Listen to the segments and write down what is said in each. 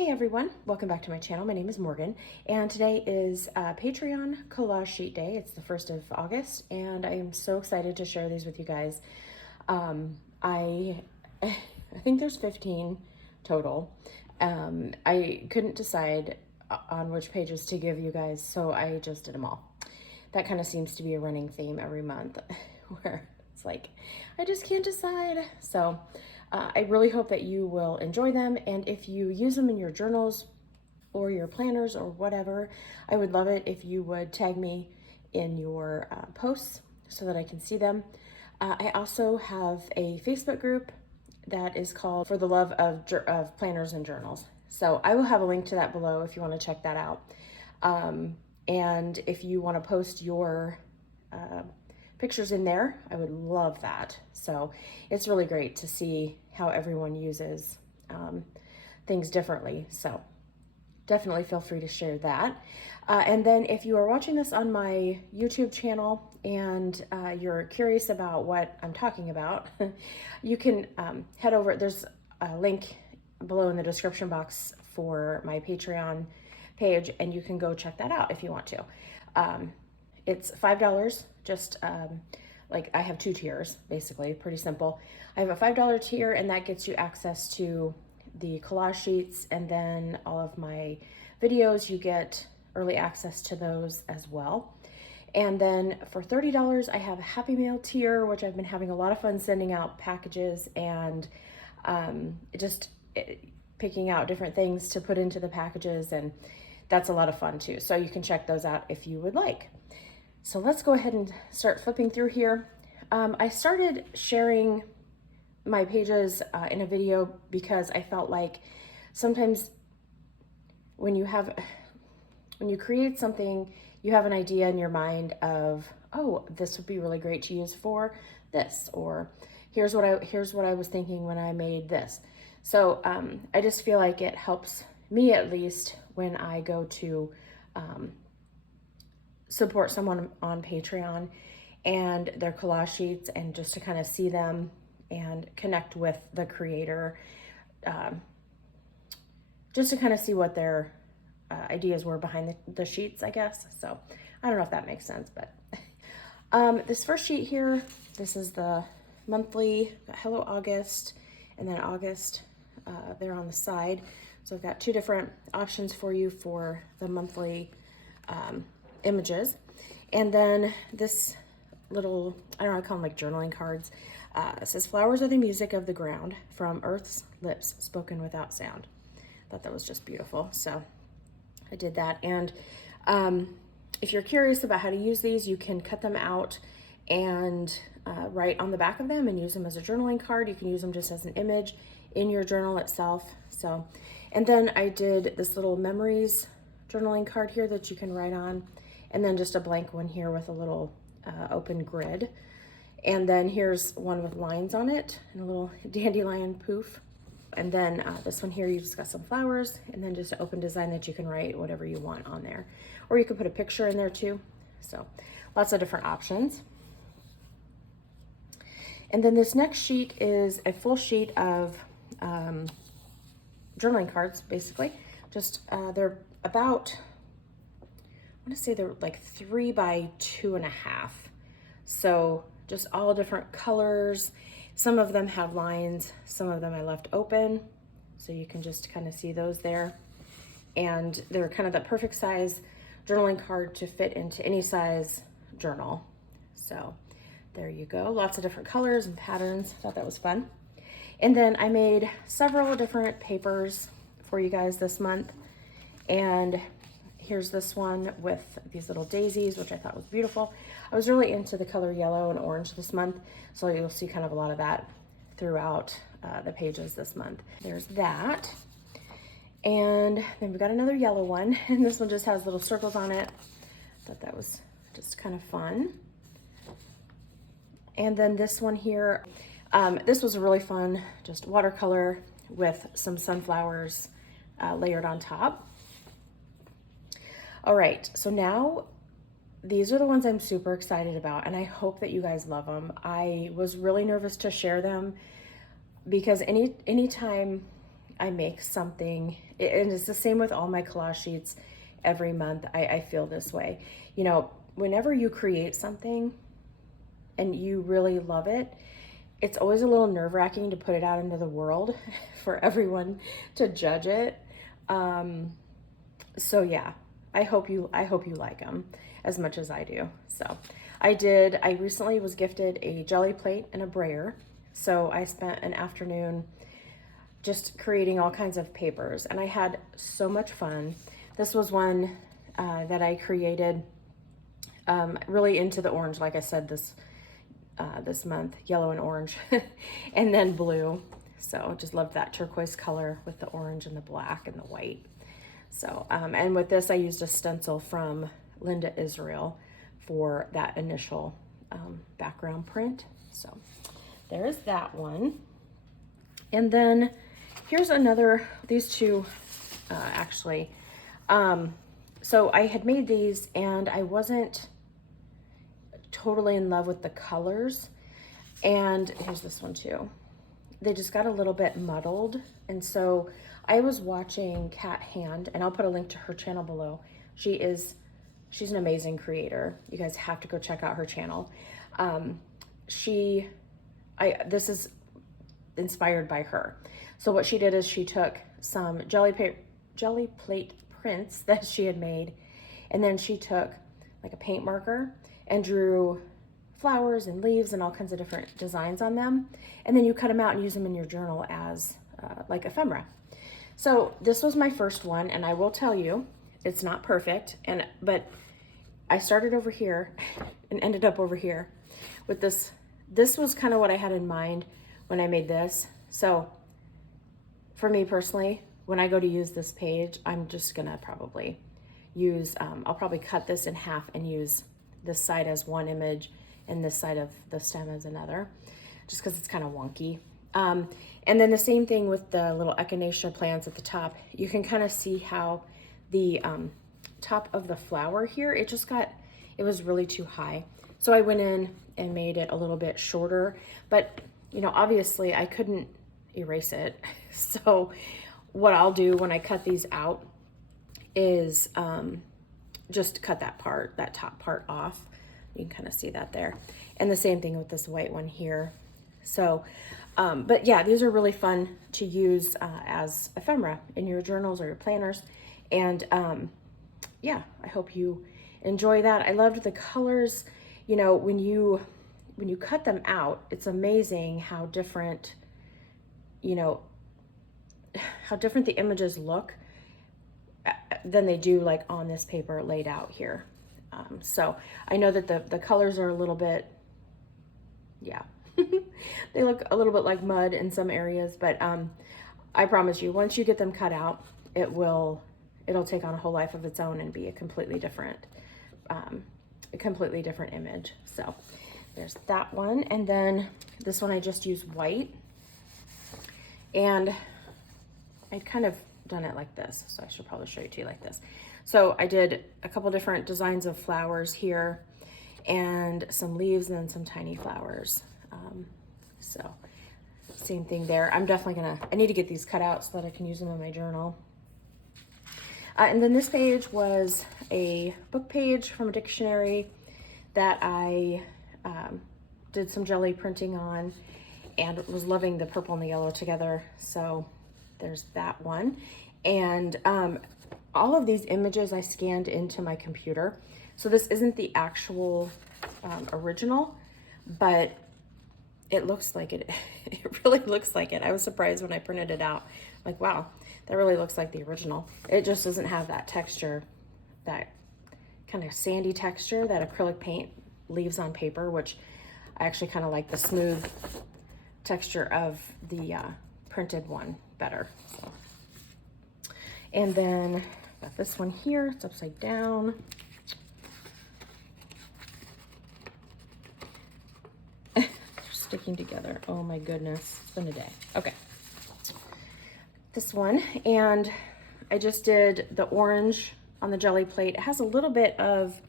Hey everyone, welcome back to my channel. My name is Morgan, and today is Patreon Collage Sheet Day. It's the 1st of August, and I am so excited to share these with you guys. I think there's 15 total. I couldn't decide on which pages to give you guys, so I just did them all. That kind of seems to be a running theme every month, where it's like, I just can't decide. So I really hope that you will enjoy them, and if you use them in your journals or your planners or whatever, I would love it if you would tag me in your posts so that I can see them. I also have a Facebook group that is called For the Love of Planners and Journals. So I will have a link to that below if you want to check that out. And if you want to post your pictures in there, I would love that. So it's really great to see how everyone uses things differently. So definitely feel free to share that. And then if you are watching this on my YouTube channel and you're curious about what I'm talking about, you can head over. There's a link below in the description box for my Patreon page, and you can go check that out if you want to. It's $5, just like I have 2 tiers, basically, pretty simple. I have a $5 tier, and that gets you access to the collage sheets, and then all of my videos, you get early access to those as well. And then for $30, I have a Happy Mail tier, which I've been having a lot of fun sending out packages and picking out different things to put into the packages, and that's a lot of fun too. So you can check those out if you would like. So let's go ahead and start flipping through here. I started sharing my pages in a video because I felt like sometimes when you create something, you have an idea in your mind of, oh, this would be really great to use for this, or here's what I was thinking when I made this. So I just feel like it helps me, at least when I go to support someone on Patreon and their collage sheets, and just to kind of see them and connect with the creator, just to kind of see what their ideas were behind the sheets, I guess. So I don't know if that makes sense, but this first sheet here, this is the monthly, Hello August, and then August there on the side. So I've got 2 different options for you for the monthly images. And then this little, I don't know, I call them like journaling cards. It says, flowers are the music of the ground, from earth's lips spoken without sound. I thought that was just beautiful. So I did that. And if you're curious about how to use these, you can cut them out and write on the back of them and use them as a journaling card. You can use them just as an image in your journal itself. So, and then I did this little memories journaling card here that you can write on, and then just a blank one here with a little open grid. And then here's one with lines on it and a little dandelion poof. And then this one here, you just got some flowers, and then just an open design that you can write whatever you want on there. Or you can put a picture in there too. So lots of different options. And then this next sheet is a full sheet of journaling cards, basically. Just they're about, I want to say they're like 3 by 2.5. So just all different colors. Some of them have lines, some of them I left open, so you can just kind of see those there. And they're kind of the perfect size journaling card to fit into any size journal. So there you go, lots of different colors and patterns. I thought that was fun. And then I made several different papers for you guys this month. And here's this one with these little daisies, which I thought was beautiful. I was really into the color yellow and orange this month, so you'll see kind of a lot of that throughout the pages this month. There's that. And then we've got another yellow one, and this one just has little circles on it. Thought that was just kind of fun. And then this one here, this was a really fun, just watercolor with some sunflowers layered on top. All right, so now these are the ones I'm super excited about, and I hope that you guys love them. I was really nervous to share them because anytime I make something, and it's the same with all my collage sheets every month. I feel this way. You know, whenever you create something and you really love it, it's always a little nerve-wracking to put it out into the world for everyone to judge it. So yeah, I hope you like them as much as I do. So I recently was gifted a jelly plate and a brayer. So I spent an afternoon just creating all kinds of papers, and I had so much fun. This was one that I created really into the orange, like I said, this month, yellow and orange, and then blue. So just loved that turquoise color with the orange and the black and the white. So, and with this, I used a stencil from Linda Israel for that initial background print. So there's that one. And then here's another, these two actually. So I had made these and I wasn't totally in love with the colors. And here's this one too. They just got a little bit muddled. And so I was watching Kat Hand, and I'll put a link to her channel below. She's an amazing creator. You guys have to go check out her channel. This is inspired by her. So what she did is she took some jelly plate prints that she had made, and then she took like a paint marker and drew flowers and leaves and all kinds of different designs on them. And then you cut them out and use them in your journal as like ephemera. So this was my first one, and I will tell you, it's not perfect. But I started over here and ended up over here with this. This was kind of what I had in mind when I made this. So for me personally, when I go to use this page, I'm just gonna probably use, I'll probably cut this in half and use this side as one image and this side of the stem as another, just because it's kind of wonky. And then the same thing with the little echinacea plants at the top. You can kind of see how the top of the flower here, it was really too high. So I went in and made it a little bit shorter, but you know, obviously I couldn't erase it. So what I'll do when I cut these out is just cut that top part off. You can kind of see that there. And the same thing with this white one here. So, but yeah, these are really fun to use as ephemera in your journals or your planners. And yeah, I hope you enjoy that. I loved the colors. You know, when you cut them out, it's amazing how different, you know, how different the images look than they do like on this paper laid out here. So I know that the colors are a little bit, yeah, they look a little bit like mud in some areas, but I promise you, once you get them cut out, it'll take on a whole life of its own and be a completely different image. So there's that one. And then this one, I just use white, and I'd kind of done it like this. So I should probably show you to you like this. So I did a couple different designs of flowers here and some leaves and then some tiny flowers. So same thing there. I'm definitely I need to get these cut out so that I can use them in my journal. And then this page was a book page from a dictionary that I did some jelly printing on, and was loving the purple and the yellow together. So there's that one. And all of these images I scanned into my computer. So this isn't the actual original, but it looks like it. It really looks like it. I was surprised when I printed it out. Like, wow, that really looks like the original. It just doesn't have that texture, that kind of sandy texture that acrylic paint leaves on paper, which I actually kind of like the smooth texture of the printed one better. So. And then got this one here, it's upside down. They're sticking together. Oh my goodness, it's been a day. Okay. This one, and I just did the orange on the jelly plate. It has a little bit of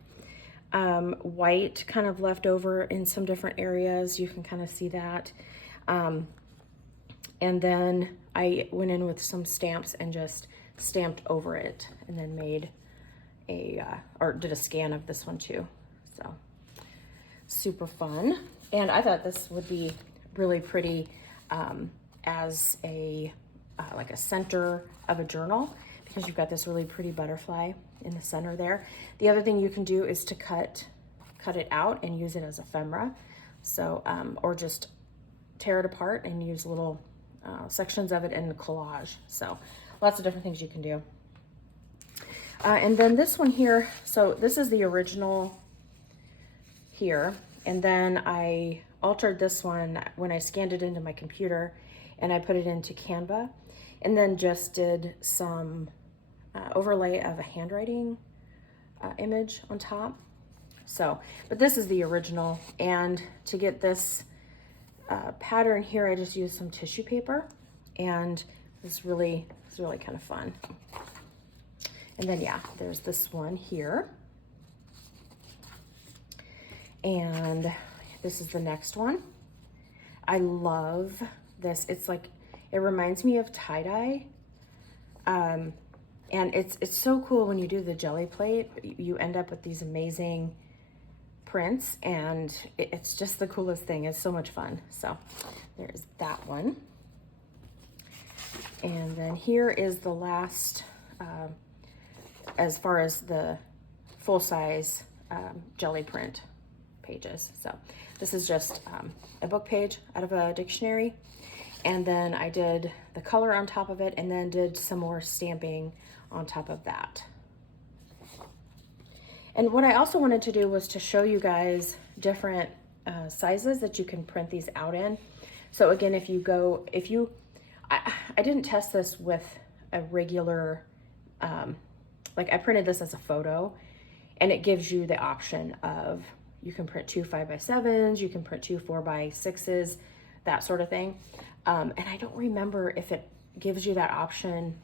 white kind of left over in some different areas. You can kind of see that. And then I went in with some stamps and just stamped over it, and then made or did a scan of this one too. So super fun. And I thought this would be really pretty as a like a center of a journal, because you've got this really pretty butterfly in the center there. The other thing you can do is to cut it out and use it as ephemera. So or just tear it apart and use little sections of it in the collage. So lots of different things you can do. And then this one here, so this is the original here, and then I altered this one when I scanned it into my computer, and I put it into Canva, and then just did some overlay of a handwriting image on top. So, but this is the original, and to get this pattern here, I just used some tissue paper, and it's really kind of fun. And then, yeah, there's this one here. And this is the next one. I love this. It's like, it reminds me of tie-dye. And it's so cool when you do the jelly plate, you end up with these amazing prints, and it's just the coolest thing. It's so much fun. So there's that one. And then here is the last, as far as the full-size jelly print pages. So this is just a book page out of a dictionary, and then I did the color on top of it, and then did some more stamping on top of that. And what I also wanted to do was to show you guys different sizes that you can print these out in. So again, I didn't test this with a regular, like I printed this as a photo, and it gives you the option of, you can print 2 5x7s, you can print 2 4x6s, that sort of thing. And I don't remember if it gives you that option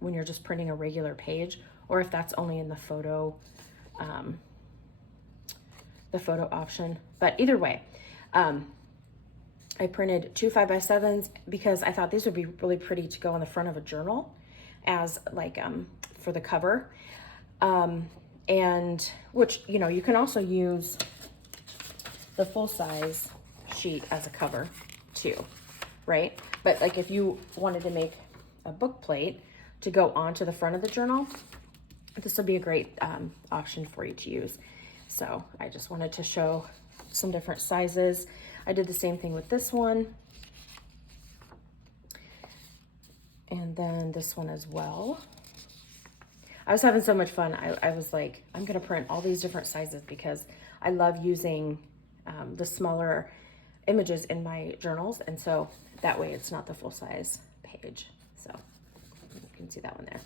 when you're just printing a regular page, or if that's only in the photo option. But either way, I printed 2 5x7s because I thought these would be really pretty to go on the front of a journal as like for the cover. And which, you know, you can also use the full size sheet as a cover too, right? But like if you wanted to make a book plate to go onto the front of the journal, this would be a great option for you to use. So I just wanted to show some different sizes. I did the same thing with this one. And then this one as well. I was having so much fun. I was like, I'm gonna print all these different sizes because I love using the smaller images in my journals. And so that way it's not the full size page. So you can see that one there.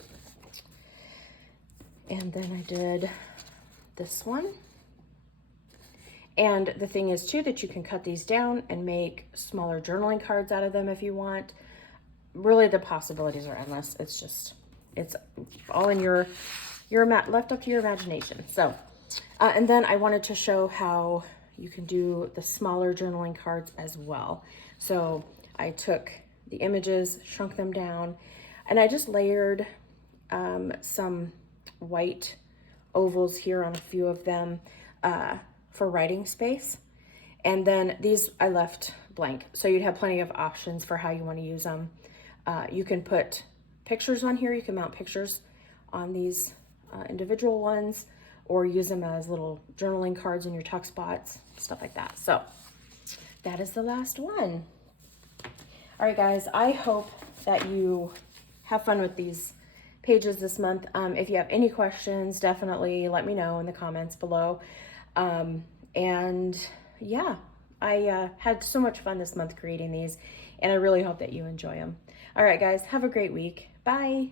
And then I did this one. And the thing is too, that you can cut these down and make smaller journaling cards out of them if you want. Really, the possibilities are endless. It's just, it's all in your left up to your imagination. So, and then I wanted to show how you can do the smaller journaling cards as well. So I took the images, shrunk them down, and I just layered some white ovals here on a few of them for writing space. And then these I left blank. So you'd have plenty of options for how you want to use them. You can put pictures on here. You can mount pictures on these individual ones, or use them as little journaling cards in your tuck spots, stuff like that. So that is the last one. All right, guys, I hope that you have fun with these pages this month. If you have any questions, definitely let me know in the comments below. And yeah, I had so much fun this month creating these, and I really hope that you enjoy them. All right, guys, have a great week. Bye.